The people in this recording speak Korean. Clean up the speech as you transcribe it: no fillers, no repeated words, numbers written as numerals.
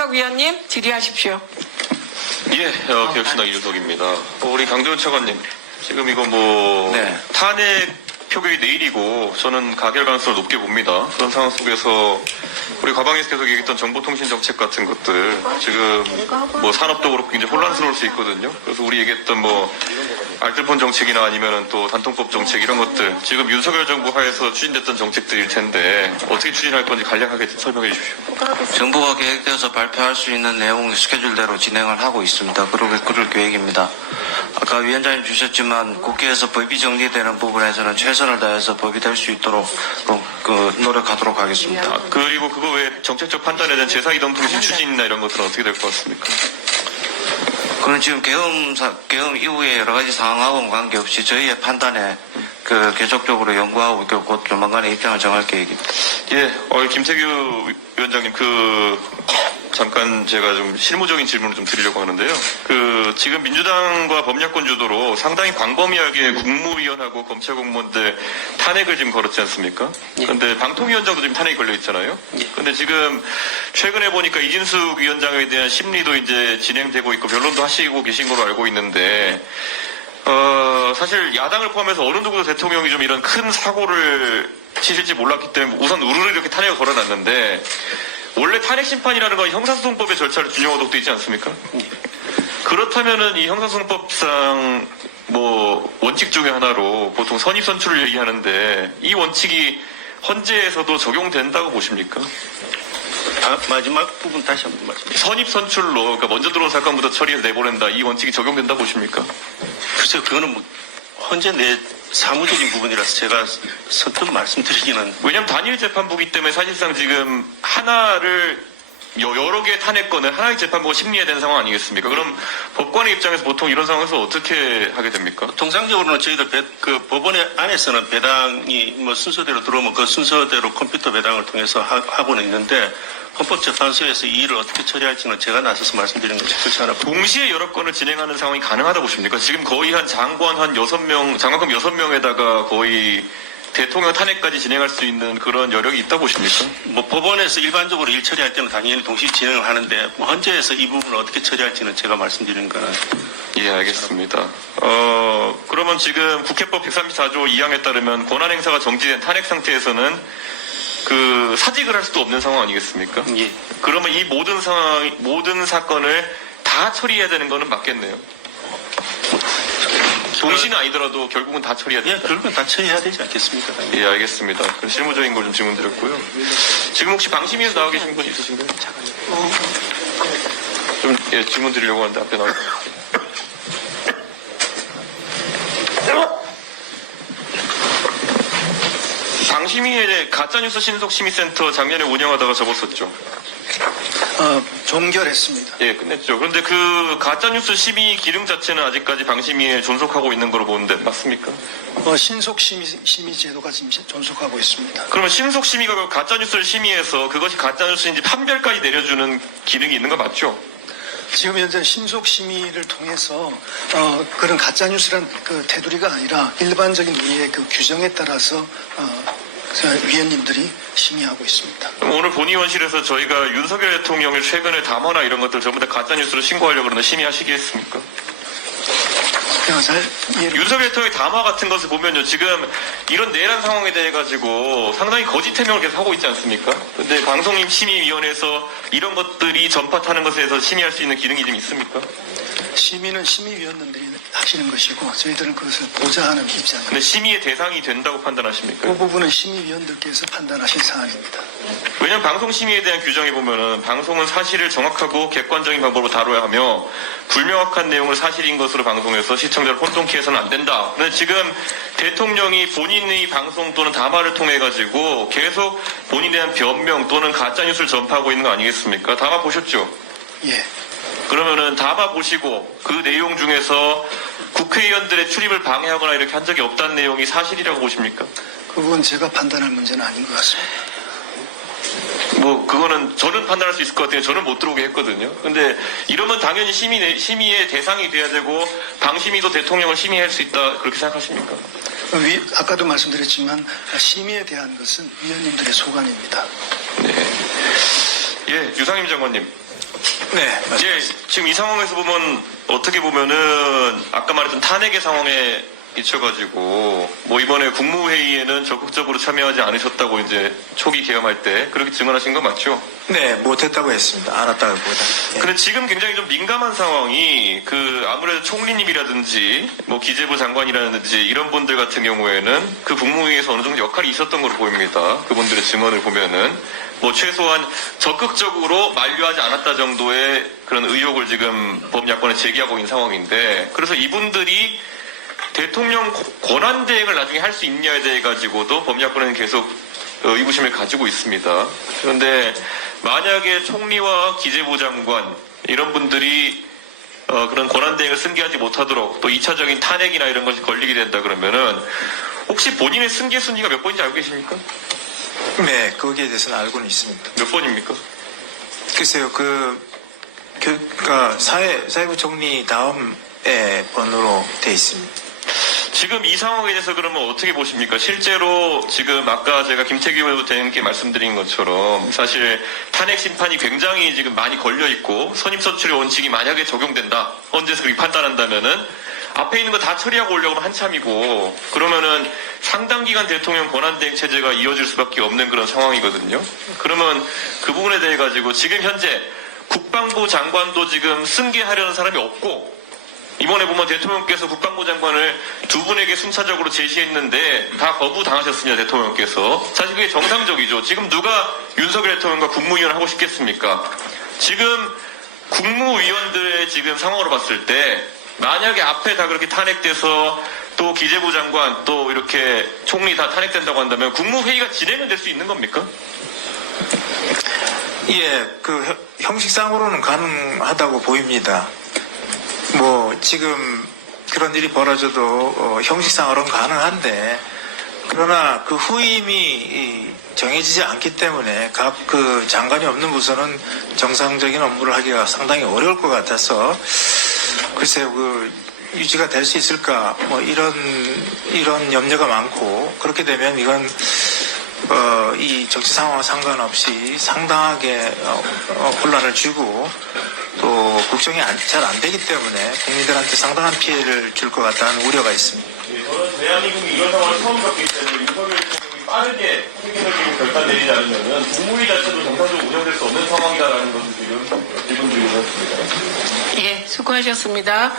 이준석 위원님 질의하십시오. 예, 개혁신당 이준석입니다. 우리 강재원 차관님, 지금 이거 탄핵 표결이 내일이고 저는 가결 가능성을 높게 봅니다. 그런 상황 속에서 우리 과방에서 계속 얘기했던 정보통신 정책 같은 것들 지금 산업도 그렇고 굉장히 혼란스러울 수 있거든요. 그래서 우리 얘기했던 알뜰폰 정책이나 아니면은 또 단통법 정책 이런 것들 지금 윤석열 정부 하에서 추진됐던 정책들일 텐데 어떻게 추진할 건지 간략하게 설명해 주십시오. 정부가 계획되어서 발표할 수 있는 내용 스케줄대로 진행을 하고 있습니다. 그럴 계획입니다. 아까 위원장님 주셨지만 국회에서 법이 정리되는 부분에서는 최선을 다해서 법이 될 수 있도록 노력하도록 하겠습니다. 그리고 그거 외에 정책적 판단에 대한 제4이동통신 추진이나 이런 것들은 어떻게 될 것 같습니까? 그는 지금 계엄 이후에 여러 가지 상황하고는 관계없이 저희의 판단에 계속적으로 연구하고 있고 곧 조만간에 입장을 정할 계획입니다. 예, 김태규 위원장님, 잠깐 제가 좀 실무적인 질문을 좀 드리려고 하는데요. 지금 민주당과 법야권 주도로 상당히 광범위하게 국무위원하고 검찰 공무원들 탄핵을 지금 걸었지 않습니까? 그런데 방통위원장도 지금 탄핵이 걸려 있잖아요. 그런데 지금 최근에 보니까 이진숙 위원장에 대한 심리도 이제 진행되고 있고 변론도 하시고 계신 걸로 알고 있는데, 사실 야당을 포함해서 어느 누구도 대통령이 좀 이런 큰 사고를 치실지 몰랐기 때문에 우선 우르르 이렇게 탄핵을 걸어놨는데, 원래 탄핵 심판이라는 건 형사소송법의 절차를 준용하도록 돼 있지 않습니까? 그렇다면은 이 형사소송법상 원칙 중에 하나로 보통 선입선출을 얘기하는데 이 원칙이 헌재에서도 적용된다고 보십니까? 마지막 부분 다시 한번 말씀해 주세요. 선입선출로, 그러니까 먼저 들어온 사건부터 처리해서 내보낸다, 이 원칙이 적용된다고 보십니까? 글쎄요, 그거는 헌재 내 사무적인 부분이라서 제가 선뜻 말씀드리기는. 왜냐하면 단일 재판부기 때문에 사실상 지금 여러 개의 탄핵건을 하나의 재판부가 심리해야 되는 상황 아니겠습니까? 그럼 법관의 입장에서 보통 이런 상황에서 어떻게 하게 됩니까? 통상적으로는 저희들 법원의 안에서는 배당이 순서대로 들어오면 그 순서대로 컴퓨터 배당을 통해서 하고는 있는데, 헌법재판소에서 이 일을 어떻게 처리할지는 제가 나서서 말씀드리는 것이 그렇지 않아. 동시에 여러 건을 진행하는 상황이 가능하다고 보십니까? 지금 거의 장관 6명, 장관급 6명에다가 거의 대통령 탄핵까지 진행할 수 있는 그런 여력이 있다 보십니까? 법원에서 일반적으로 일 처리할 때는 당연히 동시에 진행을 하는데, 헌재에서 이 부분을 어떻게 처리할지는 제가 말씀드리는 거는. 예, 알겠습니다. 그러면 지금 국회법 134조 2항에 따르면 권한행사가 정지된 탄핵 상태에서는 사직을 할 수도 없는 상황 아니겠습니까? 예. 그러면 이 모든 사건을 다 처리해야 되는 거는 맞겠네요. 동시는 아니더라도 결국은 다 처리해야 예, 된다. 결국은 다 처리해야 되지 않겠습니까? 예, 알겠습니다. 그럼 실무적인 걸 좀 질문드렸고요. 지금 혹시 방심위에서 나와 계신 분 있으신가요? 좀 질문 드리려고 하는데 앞에 나와. 방심위의 가짜뉴스 신속심의센터 작년에 운영하다가 접었었죠. 종결했습니다. 예, 끝냈죠. 그런데 그 가짜뉴스 심의 기능 자체는 아직까지 방심위에 존속하고 있는 거로 보는데 맞습니까? 신속심의 제도가 지금 존속하고 있습니다. 그러면 신속심의가 가짜뉴스를 심의해서 그것이 가짜뉴스인지 판별까지 내려주는 기능이 있는 거 맞죠? 지금 현재 신속심의를 통해서 그런 가짜뉴스란 테두리가 아니라 일반적인 우리의 규정에 따라서 위원님들이 심의하고 있습니다. 그럼 오늘 본의원실에서 저희가 윤석열 대통령의 최근의 담화나 이런 것들 전부 다 가짜뉴스로 신고하려고 그러는데 심의하시겠습니까? 윤석열 대통령의 담화 같은 것을 보면요, 지금 이런 내란 상황에 대해 가지고 상당히 거짓 해명을 계속 하고 있지 않습니까? 근데 방송심의위원회에서 이런 것들이 전파타는 것에 대해서 심의할 수 있는 기능이 좀 있습니까? 심의는 심의위원님들이 하시는 것이고 저희들은 그것을 보좌하는 입장입니다. 근데 심의의 대상이 된다고 판단하십니까? 그 부분은 심의위원들께서 판단하실 사안입니다. 왜냐하면 방송심의에 대한 규정에 보면은 방송은 사실을 정확하고 객관적인 방법으로 다뤄야 하며 불명확한 내용을 사실인 것으로 방송해서 시청자를 혼동케 해서는 안 된다. 근데 지금 대통령이 본인의 방송 또는 담화를 통해 가지고 계속 본인에 대한 변명 또는 가짜뉴스를 전파하고 있는 거 아니겠습니까? 담화 보셨죠? 예. 그러면은 담화 보시고 그 내용 중에서 국회의원들의 출입을 방해하거나 이렇게 한 적이 없다는 내용이 사실이라고 보십니까? 그건 제가 판단할 문제는 아닌 것 같습니다. 그거는 저는 판단할 수 있을 것 같아요. 저는 못 들어오게 했거든요. 근데 이러면 당연히 심의의 대상이 돼야 되고 방심위도 대통령을 심의할 수 있다, 그렇게 생각하십니까? 아까도 말씀드렸지만 심의에 대한 것은 위원님들의 소관입니다. 네. 예, 유상임 장관님. 네, 이제 지금 이 상황에서 보면 어떻게 보면은 아까 말했던 탄핵의 상황에 미쳐가지고 뭐 이번에 국무회의에는 적극적으로 참여하지 않으셨다고 이제 초기 계엄할 때 그렇게 증언하신 거 맞죠? 네, 못했다고 했습니다. 알았다기보다. 예. 근데 지금 굉장히 좀 민감한 상황이 그 아무래도 총리님이라든지 뭐 기재부 장관이라든지 이런 분들 같은 경우에는 그 국무회의에서 어느 정도 역할이 있었던 걸로 보입니다. 그분들의 증언을 보면은 뭐 최소한 적극적으로 만류하지 않았다 정도의 그런 의혹을 지금 범야권에 제기하고 있는 상황인데 그래서 이분들이 대통령 권한대행을 나중에 할 수 있냐에 대해 가지고도 범야권은 계속 의구심을 가지고 있습니다. 그런데 만약에 총리와 기재부 장관 이런 분들이 그런 권한대행을 승계하지 못하도록 또 2차적인 탄핵이나 이런 것이 걸리게 된다 그러면은 혹시 본인의 승계 순위가 몇 번인지 알고 계십니까? 네, 거기에 대해서는 알고는 있습니다. 몇 번입니까? 글쎄요, 그러니까 사회부 총리 다음에 번호로 돼 있습니다. 지금 이 상황에 대해서 그러면 어떻게 보십니까? 실제로 지금 아까 제가 김태규 대행께 말씀드린 것처럼 사실 탄핵 심판이 굉장히 지금 많이 걸려 있고 선임선출의 원칙이 만약에 적용된다. 언제서 그렇게 판단한다면은 앞에 있는 거 다 처리하고 오려고 한참이고 그러면은 상당 기간 대통령 권한대행 체제가 이어질 수밖에 없는 그런 상황이거든요. 그러면 그 부분에 대해 가지고 지금 현재 국방부 장관도 지금 승계하려는 사람이 없고 이번에 보면 대통령께서 국방부 장관을 두 분에게 순차적으로 제시했는데 다 거부당하셨습니다. 대통령께서. 사실 그게 정상적이죠. 지금 누가 윤석열 대통령과 국무위원을 하고 싶겠습니까? 지금 국무위원들의 지금 상황으로 봤을 때 만약에 앞에 다 그렇게 탄핵돼서 또 기재부 장관 또 이렇게 총리 다 탄핵된다고 한다면 국무회의가 진행은 될 수 있는 겁니까? 예, 형식상으로는 가능하다고 보입니다. 뭐 지금 그런 일이 벌어져도 형식상으로는 가능한데 그러나 그 후임이 정해지지 않기 때문에 각 그 장관이 없는 부서는 정상적인 업무를 하기가 상당히 어려울 것 같아서 글쎄요, 유지가 될 수 있을까 뭐 이런 염려가 많고 그렇게 되면 이건 이 정치 상황과 상관없이 상당하게 혼란을 주고 또 국정이 잘 안 되기 때문에 국민들한테 상당한 피해를 줄 것 같다는 우려가 있습니다. 저는 대한민국이 이런 상황을 처음 겪기 때문에 윤석열 대통령이 빠르게 세계적인 결단 내리지 않으면 국무회의 자체도 정상적으로 운영될 수 없는 상황이다라는 것을 지금 질문 드리고 있습니다. 예, 수고하셨습니다.